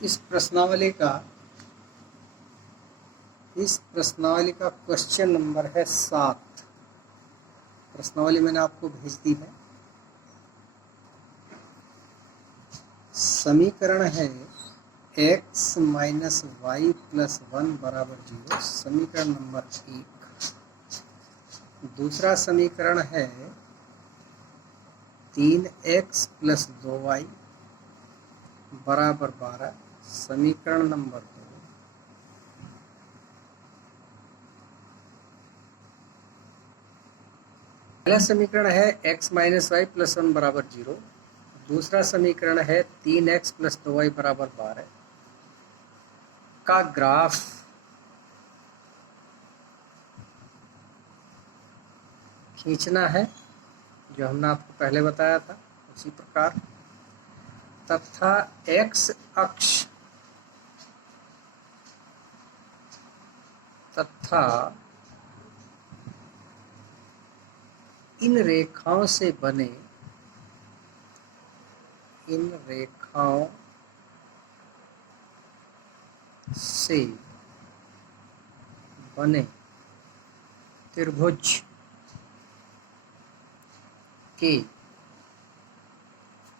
इस प्रश्नावली का क्वेश्चन नंबर है 7। प्रश्नावली मैंने आपको भेज दी है। समीकरण है x माइनस वाई प्लस 1 बराबर 0, समीकरण नंबर 1। दूसरा समीकरण है 3x प्लस 2y बराबर 12, समीकरण नंबर 2। पहला समीकरण है x माइनस वाई प्लस 1 बराबर 0। दूसरा समीकरण है 3x प्लस 2y बराबर 12 का ग्राफ खींचना है, जो हमने आपको पहले बताया था उसी प्रकार, तथा x अक्ष तथा इन रेखाओं से बने त्रिभुज के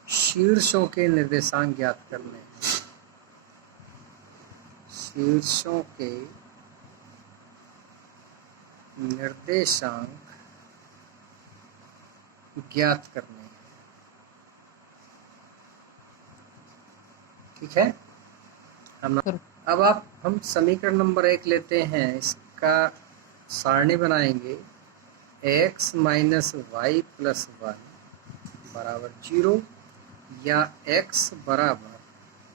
शीर्षों के निर्देशांक ज्ञात करने हैं। शीर्षों के निर्देशांक ज्ञात करने हैं। ठीक है। हम समीकरण नंबर 1 लेते हैं। इसका सारणी बनाएंगे x माइनस वाई प्लस 1 बराबर 0 या x बराबर,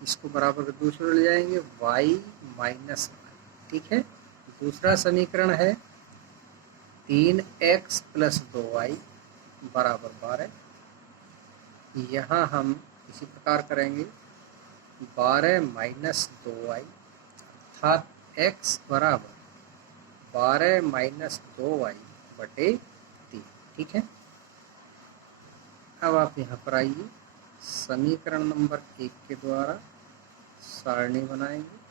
इसको बराबर के दूसरे ले जाएंगे, y माइनस वाई। ठीक है। दूसरा समीकरण है 3x प्लस 2y बराबर 12। यहाँ हम इसी प्रकार करेंगे 12 माइनस 2y अर्थात x बराबर 12 माइनस 2y बटे 3। ठीक है। अब आप यहाँ पर आइए, समीकरण नंबर 1 के द्वारा सारणी बनाएंगे।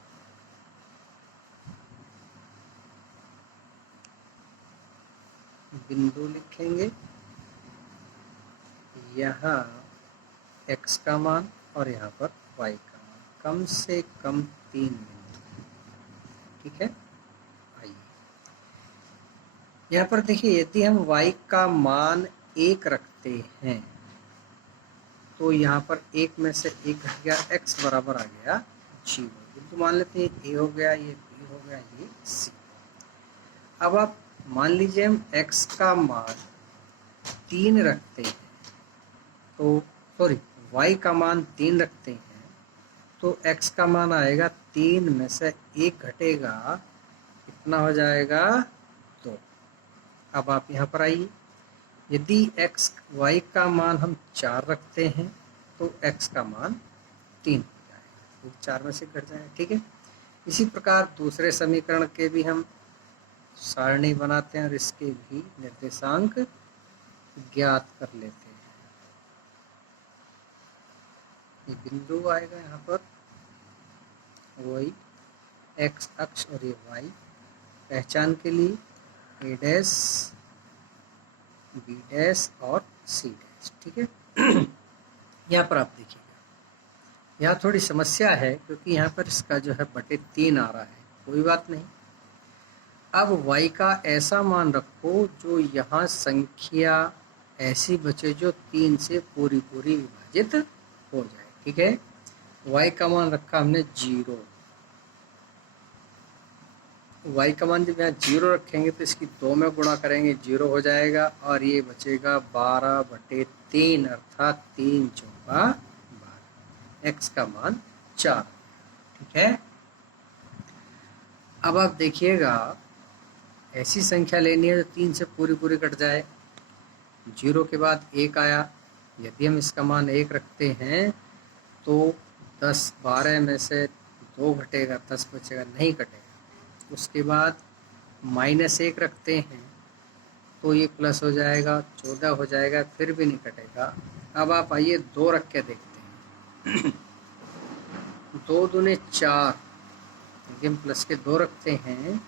बिंदु लिखेंगे, यहाँ x का मान और यहाँ पर y का मान, कम से कम 3 बिंदु। ठीक है। आइए यहाँ पर देखिए, यदि हम y का मान 1 रखते हैं तो यहाँ पर 1 में से 1 घट गया, x बराबर आ गया 0। बिंदु मान लेते हैं, a हो गया, ये b हो गया, ये c। अब आप मान लीजिए हम x का मान 3 रखते हैं, तो y का मान 3 रखते हैं तो x का मान आएगा 3 में से 1 घटेगा, कितना हो जाएगा 2। अब आप यहाँ पर आइए, यदि y का मान हम 4 रखते हैं तो x का मान 3 हो जाएगा, 4 में से घट जाएगा। ठीक है। इसी प्रकार दूसरे समीकरण के भी हम सारणी बनाते हैं और इसके भी निर्देशांक ज्ञात कर लेते हैं। ये बिंदु आएगा यहाँ पर, वही x अक्ष और ये y। पहचान के लिए a डैश, b डैश और c डैश। ठीक है। यहाँ पर आप देखिएगा, यहाँ थोड़ी समस्या है क्योंकि यहाँ पर इसका जो है बटे 3 आ रहा है। कोई बात नहीं। अब y का ऐसा मान रखो जो यहाँ संख्या ऐसी बचे जो 3 से पूरी विभाजित हो जाए। ठीक है। y का मान रखा हमने 0। y का मान जब यहाँ 0 रखेंगे तो इसकी 2 में गुणा करेंगे, 0 हो जाएगा और ये बचेगा 12 बटे 3 अर्थात 3 चौका 12। x का मान 4। ठीक है। अब आप देखिएगा, ऐसी संख्या लेनी है जो 3 से पूरी कट जाए। 0 के बाद 1 आया, यदि हम इसका मान 1 रखते हैं तो 10 12 में से 2 घटेगा, 10 बचेगा, नहीं कटेगा। उसके बाद -1 रखते हैं तो ये प्लस हो जाएगा, 14 हो जाएगा, फिर भी नहीं कटेगा। अब आप आइए 2 रख के देखते हैं। 2 दूने 4, यदि हम प्लस के 2 रखते हैं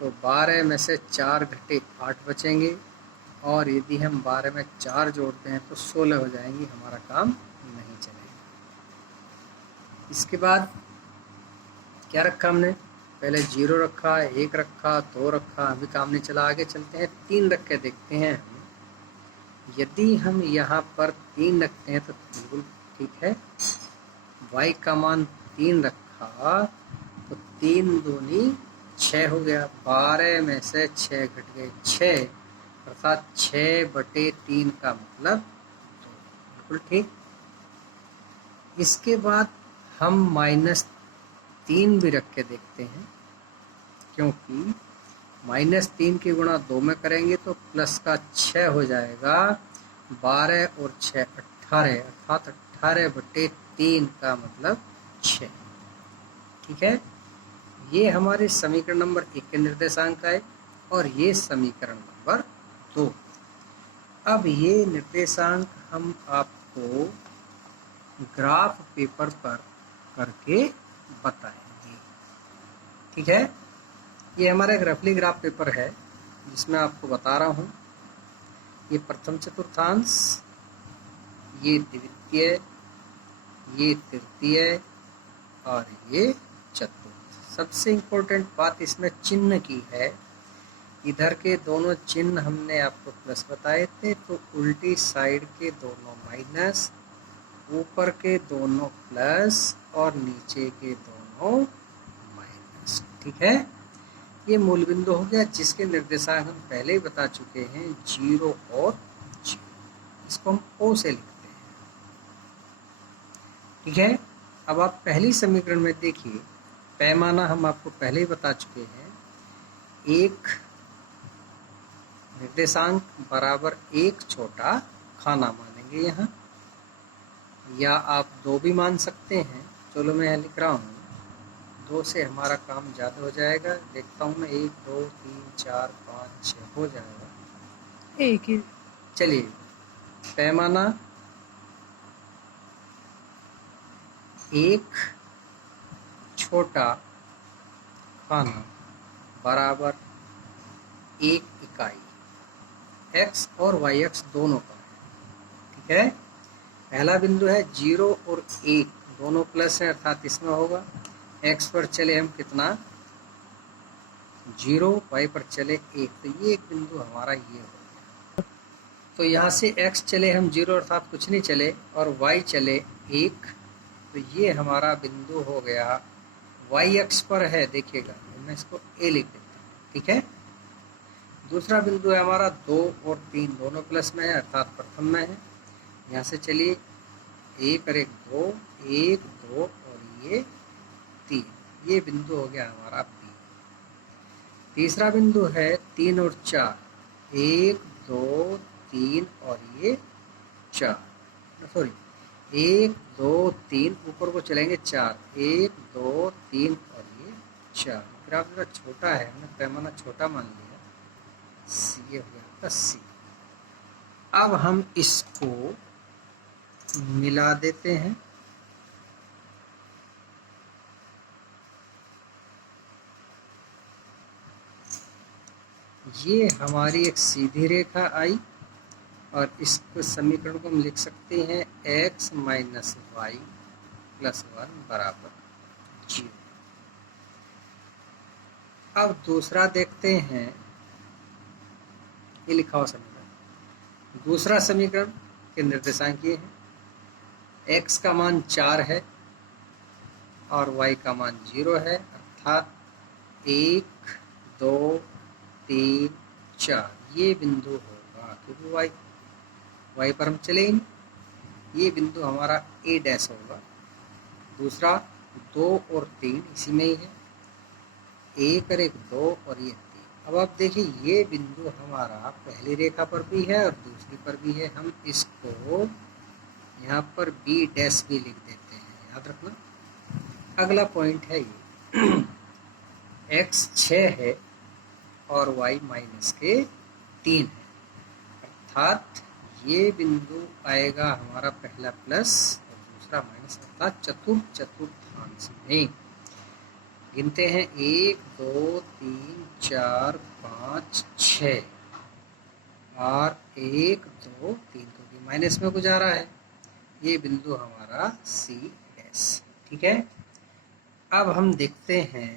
तो 12 में से 4 घटे 8 बचेंगे, और यदि हम 12 में 4 जोड़ते हैं तो 16 हो जाएंगी, हमारा काम नहीं चलेगा। इसके बाद क्या रखा हमने, पहले 0 रखा, 1 रखा, 2 रखा, अभी काम नहीं चला, आगे चलते हैं 3 रख के देखते हैं। यदि हम यहाँ पर 3 रखते हैं तो बिल्कुल ठीक है, y का मान 3 रखा तो 3 दूनी 6 हो गया, 12 में से 6 घट गए 6, अर्थात 6/3 का मतलब 2, बिल्कुल ठीक। इसके बाद हम -3 भी रख के देखते हैं, क्योंकि -3 की गुणा 2 में करेंगे तो प्लस का 6 हो जाएगा, 12 और 6 18, अर्थात 18/3 का मतलब 6, ठीक है। ये हमारे समीकरण नंबर 1 के निर्देशांक है, और ये समीकरण नंबर 2। अब ये निर्देशांक हम आपको ग्राफ पेपर पर करके बताएंगे, ठीक है। ये हमारा एक रफली ग्राफ पेपर है जिसमें आपको बता रहा हूँ, ये प्रथम चतुर्थांश, ये द्वितीय, ये तृतीय, और ये चतुर्थ। सबसे इम्पोर्टेंट बात इसमें चिन्ह की है, इधर के दोनों चिन्ह हमने आपको प्लस बताए थे, तो उल्टी साइड के दोनों माइनस, ऊपर के दोनों प्लस, और नीचे के दोनों माइनस, ठीक है। ये मूल बिंदु हो गया, जिसके निर्देशांक हम पहले ही बता चुके हैं, 0 और 0, इसको हम O से लिखते हैं, ठीक है। अब आप पहली समीकरण में देखिए, पैमाना हम आपको पहले ही बता चुके हैं, 1 निर्देशांक बराबर 1 छोटा खाना मानेंगे यहाँ, या आप 2 भी मान सकते हैं। चलो मैं यहाँ लिख रहा हूँ, 2 से हमारा काम ज़्यादा हो जाएगा, देखता हूँ मैं, 1 2 3 4 5 6 हो जाएगा, एक ही। चलिए, पैमाना 1 छोटा खाना बराबर 1 इकाई, x और yx दोनों का है, ठीक है। पहला बिंदु है 0 और 1 दोनों प्लस है, अर्थात इसमें होगा, x पर चले हम कितना 0, y पर चले 1, तो ये एक बिंदु हमारा ये हो गया। तो यहाँ से x चले हम 0, अर्थात कुछ नहीं चले, और y चले 1, तो ये हमारा बिंदु हो गया, y अक्ष पर है, देखिएगा मैं इसको a लिख देता हूँ, ठीक है। दूसरा बिंदु है हमारा 2 और 3 दोनों प्लस में है, अर्थात प्रथम में है, यहाँ से चलिए 1 और 1 2, 1 2 और ये 3, ये बिंदु हो गया हमारा B। तीसरा बिंदु है 3 और 4, 1 2 3 और ये 4, सॉरी 1 2 3, ऊपर को चलेंगे 4, 1 2 3 और ये 4। ग्राफ जरा छोटा है, हमने पैमाना छोटा मान लिया, ये हो गया C। अब हम इसको मिला देते हैं, ये हमारी एक सीधी रेखा आई, और इस समीकरण को हम लिख सकते हैं x - y + 1 बराबर 0। अब दूसरा देखते हैं, ये लिखा हुआ समीकरण, दूसरा समीकरण के निर्देशांक ये हैं, x का मान 4 है और y का मान 0 है, अर्थात 1 2 3 4 ये बिंदु होगा, क्योंकि y पर हम चले ही नहीं, ये बिंदु हमारा a डैश होगा। दूसरा 2 और 3 इसी में ही है, 1 और 1 2 और ये 3। अब आप देखिए, ये बिंदु हमारा पहली रेखा पर भी है और दूसरी पर भी है, हम इसको यहाँ पर b डैश भी लिख देते हैं, याद रखना। अगला पॉइंट है ये, x 6 है और y -3 है, अर्थात ये बिंदु आएगा हमारा पहला प्लस और दूसरा माइनस, अर्थात चतुर्थांश चतुर्थांश में। गिनते हैं 1 2 3 4 5 6 और 1 2 3 क्योंकि माइनस में कुछ आ रहा है, ये बिंदु हमारा सी एस। ठीक है, अब हम देखते हैं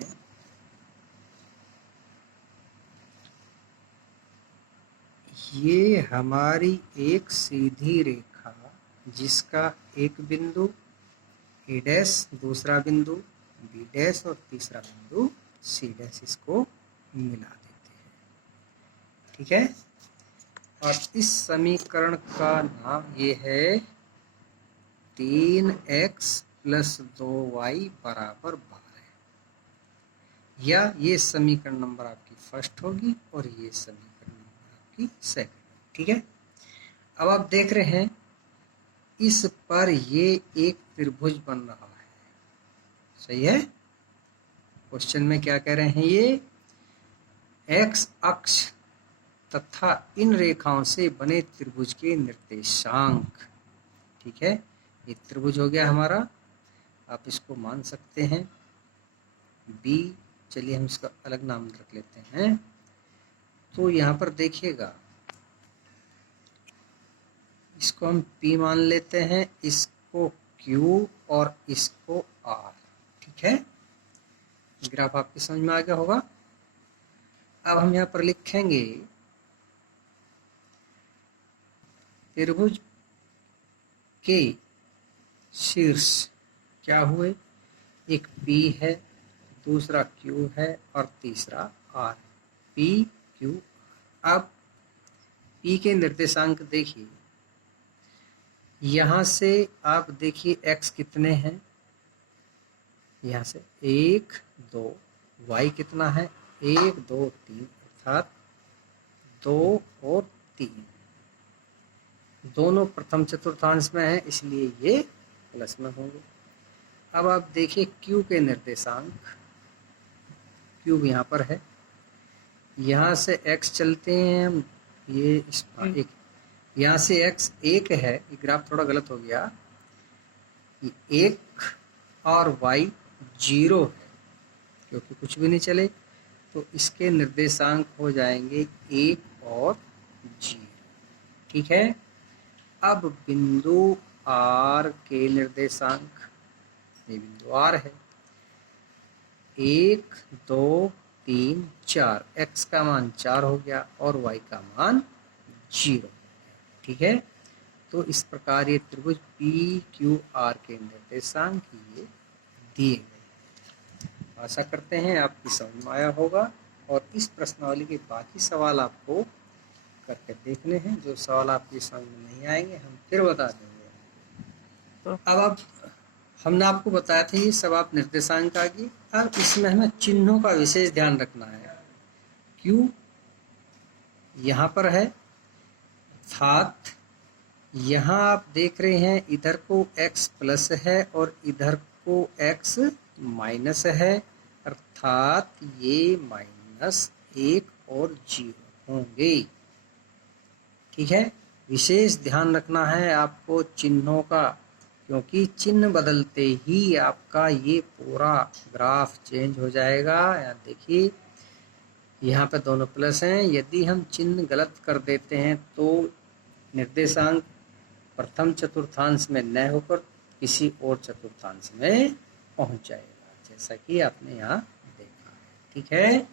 ये हमारी एक सीधी रेखा जिसका एक बिंदु ए डैश, दूसरा बिंदु बी डैश और तीसरा बिंदु सी डैश, इसको मिला देते हैं। ठीक है, और इस समीकरण का नाम ये है 3x + 2y = 12, या ये समीकरण नंबर आपकी फर्स्ट होगी और ये समीकरण नंबर आपकी सेकंड। ठीक है, अब आप देख रहे हैं इस पर ये एक त्रिभुज बन रहा है। सही है, क्वेश्चन में क्या कह रहे हैं, ये x अक्ष तथा इन रेखाओं से बने त्रिभुज के निर्देशांक। ठीक है, ये त्रिभुज हो गया हमारा, आप इसको मान सकते हैं b। चलिए हम इसका अलग नाम रख लेते हैं। तो यहाँ पर देखिएगा, इसको हम p मान लेते हैं, इसको q और इसको r। ठीक है, ग्राफ आपकी समझ में आ गया होगा। अब हम यहाँ पर लिखेंगे त्रिभुज के शीर्ष क्या हुए, एक P है, दूसरा Q है और तीसरा R। P Q। अब P के निर्देशांक देखिए, यहाँ से आप देखिए x कितने हैं, यहाँ से 1 2, y कितना है 1 2 3, अर्थात 2 और 3 दोनों प्रथम चतुर्थांश में है, इसलिए ये प्लस में होंगे। अब आप देखिए q के निर्देशांक, q यहाँ पर है, यहाँ से x चलते हैं हम, ये इस एक यहाँ से x 1 है, ये ग्राफ थोड़ा गलत हो गया, ये 1 और y 0 है क्योंकि कुछ भी नहीं चले, तो इसके निर्देशांक हो जाएंगे 1 और 0। ठीक है, अब बिंदु R के निर्देशांक, ये बिंदु R है, 1 2 3 4, x का मान 4 हो गया और y का मान 0। ठीक है, तो इस प्रकार ये त्रिभुज PQR के निर्देशांक ये दिए गए। आशा करते हैं आपकी समझ में आया होगा, और इस प्रश्नावली के बाकी सवाल आपको करके देखने हैं। जो सवाल आपकी समझ में नहीं आएंगे हम फिर बता देंगे। तो अब हमने आपको बताया था ये सब आप निर्देशांक आ गए। अब इसमें हमें चिन्हों का विशेष ध्यान रखना है। क्यों यहाँ पर है, अर्थात यहाँ आप देख रहे हैं इधर को x प्लस है और इधर को x माइनस है, अर्थात ये -1 और 0 होंगे। ठीक है, विशेष ध्यान रखना है आपको चिन्हों का, क्योंकि चिन्ह बदलते ही आपका ये पूरा ग्राफ चेंज हो जाएगा। यहाँ देखिए यहाँ पे दोनों प्लस हैं, यदि हम चिन्ह गलत कर देते हैं तो निर्देशांक प्रथम चतुर्थांश में न होकर किसी और चतुर्थांश में पहुंच जाएगा, जैसा कि आपने यहाँ देखा है। ठीक है।